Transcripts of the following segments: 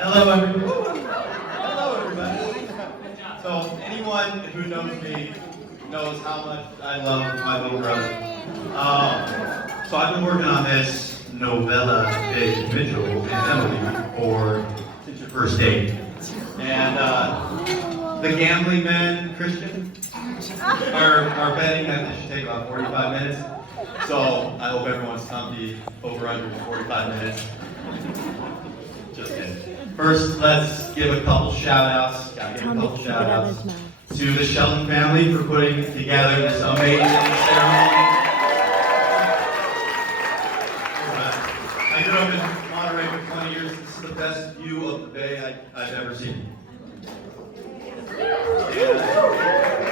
Hello, everyone. Hello, everybody. So, anyone who knows me knows how much I love my little brother. So, I've been working on this novella, Dave Mitchell and Emily, since your first date. And the gambling men, Christian, are betting that this should take about 45 minutes. So, I hope everyone's comfy over under 45 minutes. Just kidding. First, let's give a couple shout-outs. Gotta give a couple shout-outs to the Shelton family for putting together this amazing ceremony. I grew up in Monterey for 20 years. This is the best view of the bay I've ever seen. And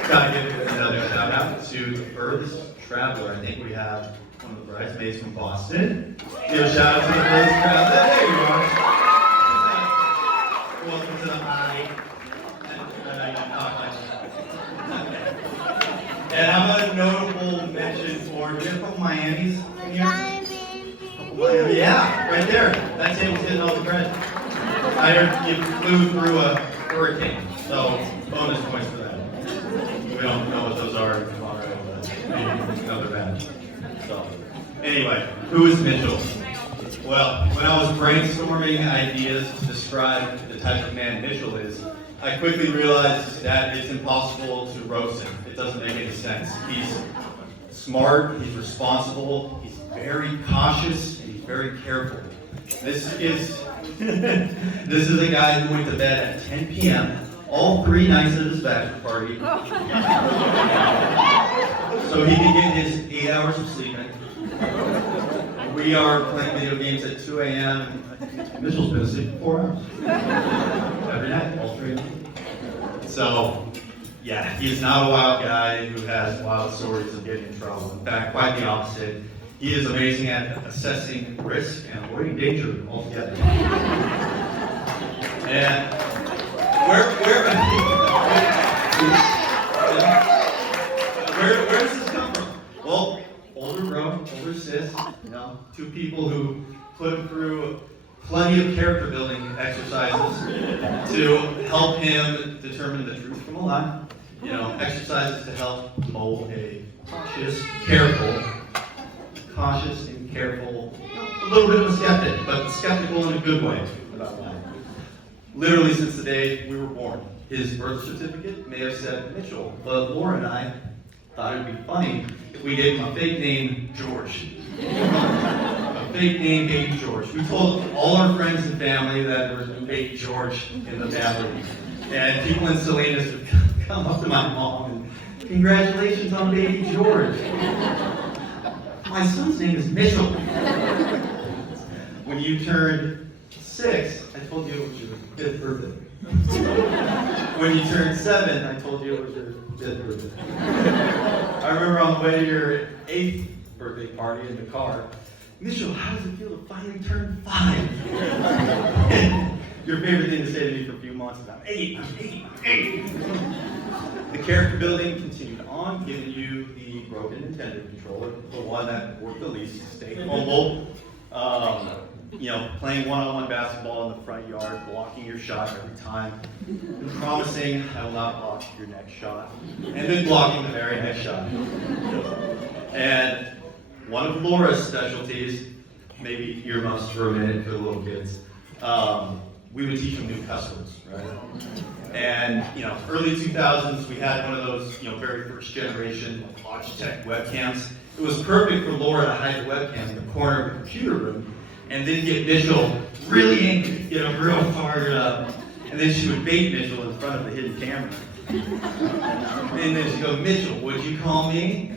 gotta give another shout-out to the furthest traveler. I think we have one of the bridesmaids from Boston. Give a shout-out to the furthest traveler. There you are. Welcome to the high. And I'm a notable mention for, do you have a couple Miamis in here? Yeah, right there. That table's getting all the credit. I heard you flew through a hurricane, so bonus points for that. We don't know what those are in Colorado, but maybe another bad. So, anyway, who is Mitchell? Well, when I was brainstorming ideas to describe the type of man Mitchell is, I quickly realized that it's impossible to roast him. It doesn't make any sense. He's smart, he's responsible, he's very cautious, and he's very careful. This is a guy who went to bed at 10 p.m. all 3 nights of his bachelor party, so he could get his 8 hours of sleep in. We are playing video games at 2 a.m. and Mitchell's been asleep for 4 hours. Every night, all 3 of them. So, yeah, he's not a wild guy who has wild stories of getting in trouble. In fact, quite the opposite. He is amazing at assessing risk and avoiding danger altogether. And where does this come from? Well, older bro, older sis, two people who put him through plenty of character building exercises to help him determine the truth from a lie. Exercises to help mold a cautious and careful, a little bit of a skeptic, but skeptical in a good way about life. Literally since the day we were born. His birth certificate may have said Mitchell, but Laura and I thought it would be funny if we gave him a fake name, George. A fake name, Baby George. We told all our friends and family that there was a baby George in the family. And people in Salinas would come up to my mom and, congratulations on baby George. My son's name is Mitchell. When you turned 6, I told you it was your 5th birthday. When you turned 7, I told you it was your 5th birthday. I remember on the way to your 8th birthday party in the car, Mitchell, how does it feel to finally turn 5? Your favorite thing to say to me for a few months is, I'm 8. The character building continued on, giving you the broken Nintendo controller, the one that worked the least, stay humble, playing one-on-one basketball in the front yard, blocking your shot every time, and promising I will not block your next shot, and then blocking the very next shot. And one of Laura's specialties, maybe earmuffs for a minute for the little kids, we would teach them new cuss words, right? And, early 2000s, we had one of those, very first generation Logitech webcams. It was perfect for Laura to hide the webcam in the corner of the computer room and then get Mitchell really angry, real fired up. And then she would bait Mitchell in front of the hidden camera. And then she'd go, Mitchell, what'd you call me?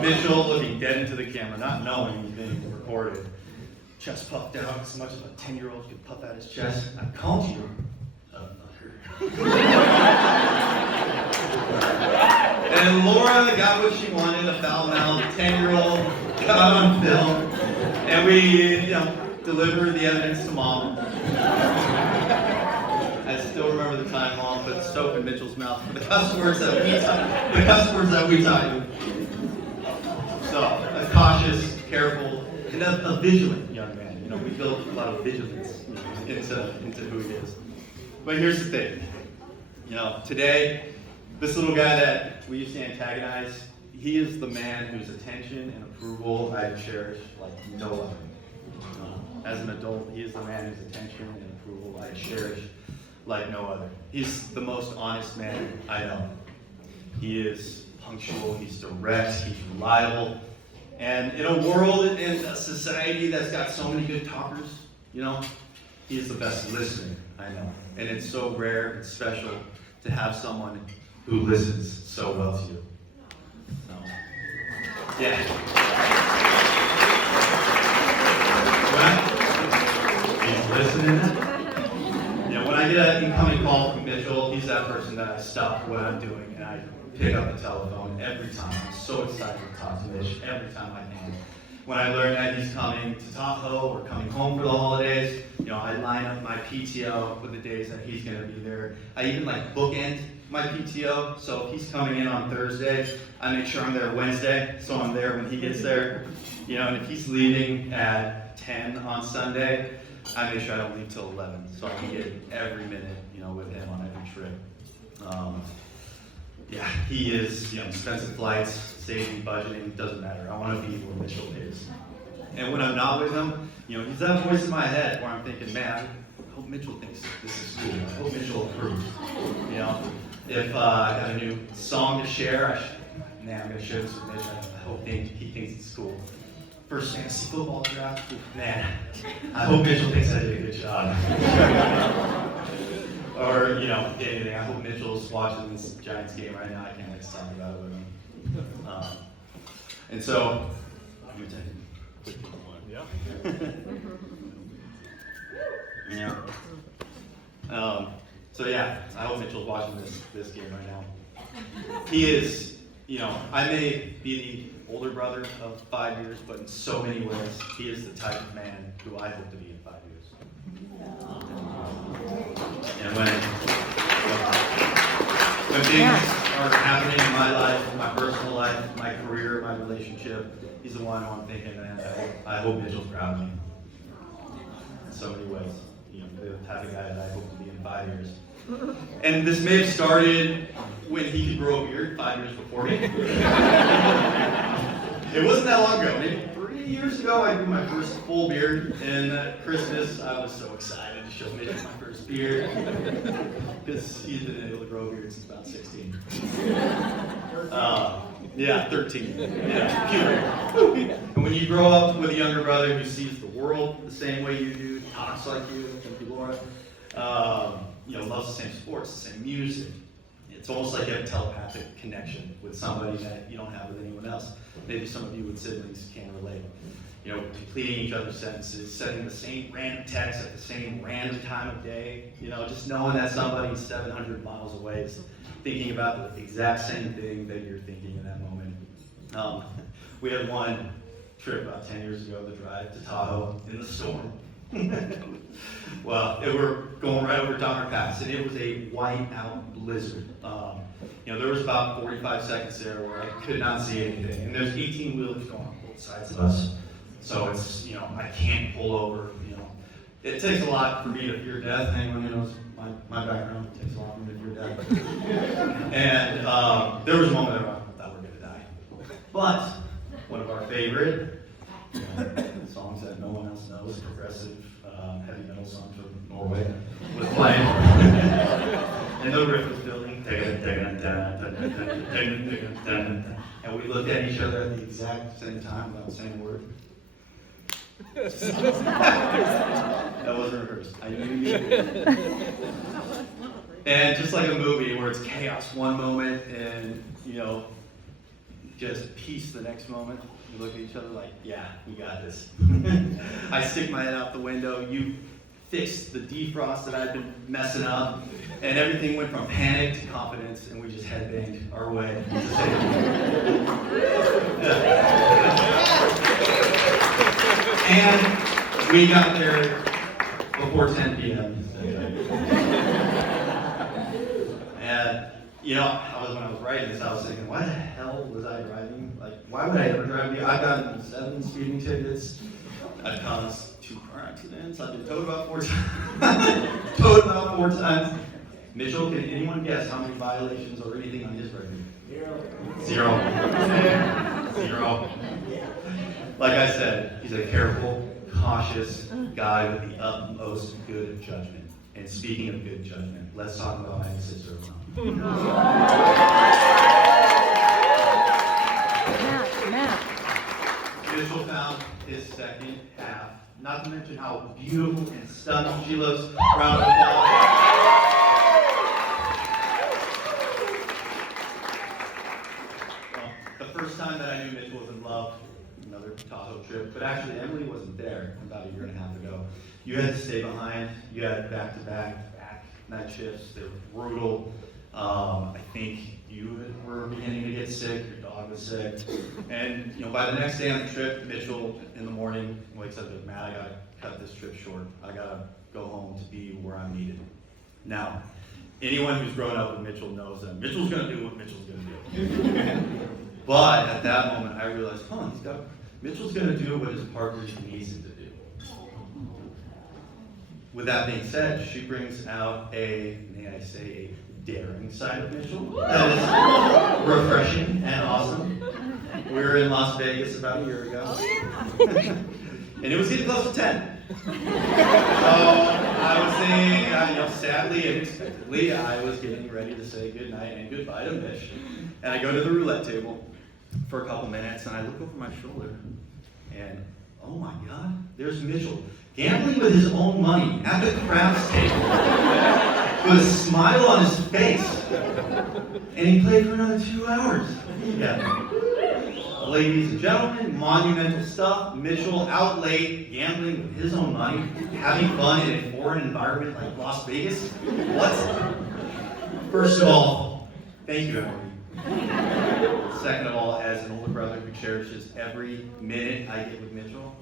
Mitchell looking dead into the camera, not knowing he's being recorded. Chest puffed out as much as a 10-year-old could puff out his chest. I called you a fucker. And Laura got what she wanted, a foul-mouthed 10-year-old, got on film, and we, delivered the evidence to Mom. I still remember the time Mom put soap in Mitchell's mouth for the cuss words that we taught you. So, a cautious, careful, and a vigilant young man. we built a lot of vigilance into who he is. But here's the thing. Today, this little guy that we used to antagonize, he is the man whose attention and approval I cherish like no other. As an adult, he is the man whose attention and approval I cherish like no other. He's the most honest man I know. He is punctual, he's direct, he's reliable. And in a world, in a society that's got so many good talkers, he is the best listener I know. And it's so rare and special to have someone who listens so well to you. So, yeah. He's listening. When I get an incoming call from Mitchell, he's that person that I stop what I'm doing and I pick up the telephone every time. I'm so excited to talk to Mitch every time I can. When I learn that he's coming to Tahoe or coming home for the holidays, I line up my PTO with the days that he's going to be there. I even bookend my PTO. So if he's coming in on Thursday, I make sure I'm there Wednesday, so I'm there when he gets there. And if he's leaving at 10 on Sunday, I make sure I don't leave till 11, so I can get every minute, with him on every trip. He is, expensive flights, saving, budgeting, doesn't matter. I want to be where Mitchell is. And when I'm not with him, he's that voice in my head where I'm thinking, man, I hope Mitchell thinks this is cool. I hope Mitchell approves. If I got a new song to share, I'm going to share this with Mitch. I hope he thinks it's cool. First fantasy football draft, man, I hope Mitchell thinks I did a good job. Or, anything. I hope Mitchell's watching this Giants game right now. I can't wait to talk about it with him. And so, let me take a quick one. I hope Mitchell's watching this game right now. He is, I may be the older brother of 5 years, but in so many ways, he is the type of man who I hope to be in 5 years. And when things are happening in my life, my personal life, my career, my relationship, he's the one who I'm thinking, man, I hope Mitchell's proud of me. In so many ways, the type of guy that I hope to be in 5 years. And this may have started when he could grow a beard 5 years before me. It wasn't that long ago, maybe 3 years ago, I grew my first full beard. And at Christmas, I was so excited to show Mitch my first beard. Because he's been able to grow a beard since about 16. 13. Puberty. And when you grow up with a younger brother who sees the world the same way you do, talks like you, thank you, Laura, loves the same sports, the same music. It's almost like you have a telepathic connection with somebody that you don't have with anyone else. Maybe some of you with siblings can relate. Completing each other's sentences, sending the same random text at the same random time of day. Just knowing that somebody 700 miles away is thinking about the exact same thing that you're thinking in that moment. We had one trip about 10 years ago, the drive to Tahoe in the storm. Well, we're going right over Donner Pass, and it was a white-out blizzard. There was about 45 seconds there where I could not see anything, and there's 18 wheelers going on both sides of us. So it's, I can't pull over. It takes a lot for me to fear death. Anyone who knows my background, it takes a lot for me to fear death. And there was a moment where I thought we were going to die. But one of our favorite songs that no one else knows, progressive heavy metal song from Norway, was playing. And the riff was building. And we looked at each other at the exact same time without saying a word. That wasn't rehearsed. I knew you did. And just like a movie where it's chaos one moment and, just peace the next moment. We look at each other like, yeah, we got this. I stick my head out the window. You fixed the defrost that I'd been messing up. And everything went from panic to confidence, and we just headbanged our way. And we got there before 10 p.m. And, when I was writing this, I was thinking, why the hell was I driving? Why would I ever drive? I've gotten 7 speeding tickets. I've caused 2 car accidents. I've been towed about 4 times. Towed about 4 times. Mitchell, can anyone guess how many violations or anything on his record? 0. 0. Like I said, he's a careful, cautious guy with the utmost good judgment. And speaking of good judgment, let's talk about my sister. Matt. Mitchell found his second half. Not to mention how beautiful and stunning she looks. Round of applause. Well, the first time that I knew Mitchell was in love, another Tahoe trip, but actually Emily wasn't there about a year and a half ago. You had to stay behind. You had back-to-back night shifts. They were brutal. I think you were beginning to get sick. Your dog was sick. And by the next day on the trip, Mitchell in the morning wakes up and says, "Matt, I gotta cut this trip short. I gotta go home to be where I'm needed." Now, anyone who's grown up with Mitchell knows that Mitchell's gonna do what Mitchell's gonna do. But at that moment, I realized, Mitchell's gonna do what his partner needs him to do. With that being said, she brings out may I say, a daring side of Mitchell. That is refreshing and awesome. We were in Las Vegas about a year ago. And it was getting close to 10. So I was saying, sadly and unexpectedly, I was getting ready to say goodnight and goodbye to Mitch. And I go to the roulette table for a couple minutes, and I look over my shoulder, and oh my God, there's Mitchell gambling with his own money at the craps table with a smile on his face. And he played for another 2 hours. Yeah. Ladies and gentlemen, monumental stuff. Mitchell out late, gambling with his own money, having fun in a foreign environment like Las Vegas. What? First of all, thank you, Emily. Second of all, as an older brother who cherishes every minute I get with Mitchell,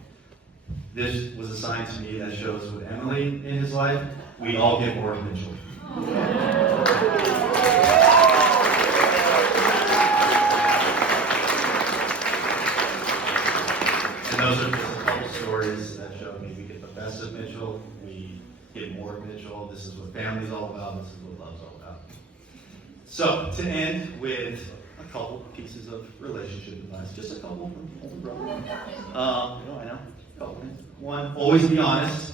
this was a sign to me that shows with Emily in his life, we all get more of Mitchell. And those are just a couple stories that show me we get the best of Mitchell, we get more of Mitchell. This is what family's all about, this is what love's all about. So, to end with a couple pieces of relationship advice, just a couple from older brother. I know. One, always be honest.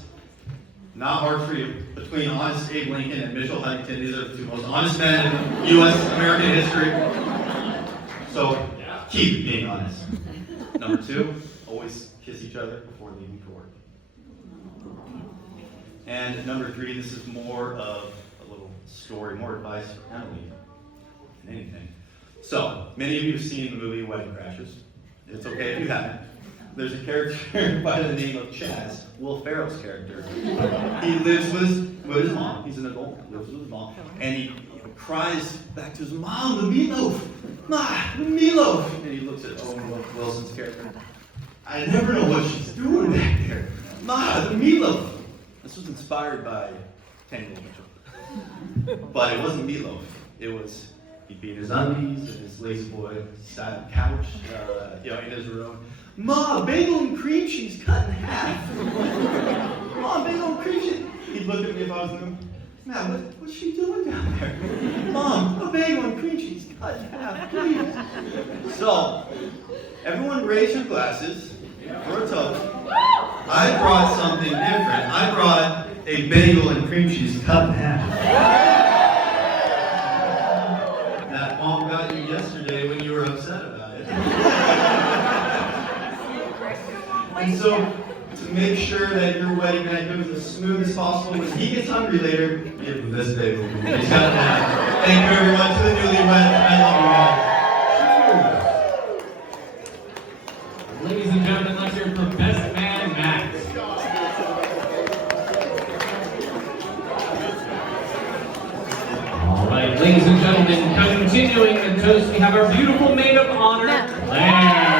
Not hard for you. Between honest Abe Lincoln and Mitchell Huntington, these are the 2 most honest men in U.S. American history. So keep being honest. Number 2, always kiss each other before leaving for work. And number 3, this is more of a little story, more advice for Emily than anything. So, many of you have seen the movie Wedding Crashers. It's okay if you haven't. There's a character by the name of Chaz, Will Ferrell's character. He lives with his mom. He's an adult, lives with his mom. And he cries back to his mom, "The meatloaf! Ma, the meatloaf!" And he looks at Owen Wilson's character. "I never know what she's doing back there. Ma, the meatloaf!" This was inspired by Tango Mitchell. But it wasn't meatloaf. It was, he'd be in his undies and his lazy boy sat on the couch, in his room. "Ma, bagel and cream cheese cut in half." "Ma, bagel and cream cheese." He'd look at me if I was in him. "Man, what's she doing down there?" "Mom, a bagel and cream cheese cut in half, please." So, everyone raise your glasses for a toast. I brought something different. I brought a bagel and cream cheese cut in half. That mom got you yesterday when you were upset about it. And so, to make sure that your wedding night goes as smooth as possible, when he gets hungry later, give him this bagel. He's got that. Thank you, everyone, to the newlyweds. I love you guys. Ladies and gentlemen, let's hear it for Best Man Matt. All right, ladies and gentlemen, continuing the toast, we have our beautiful maid of honor, Claire.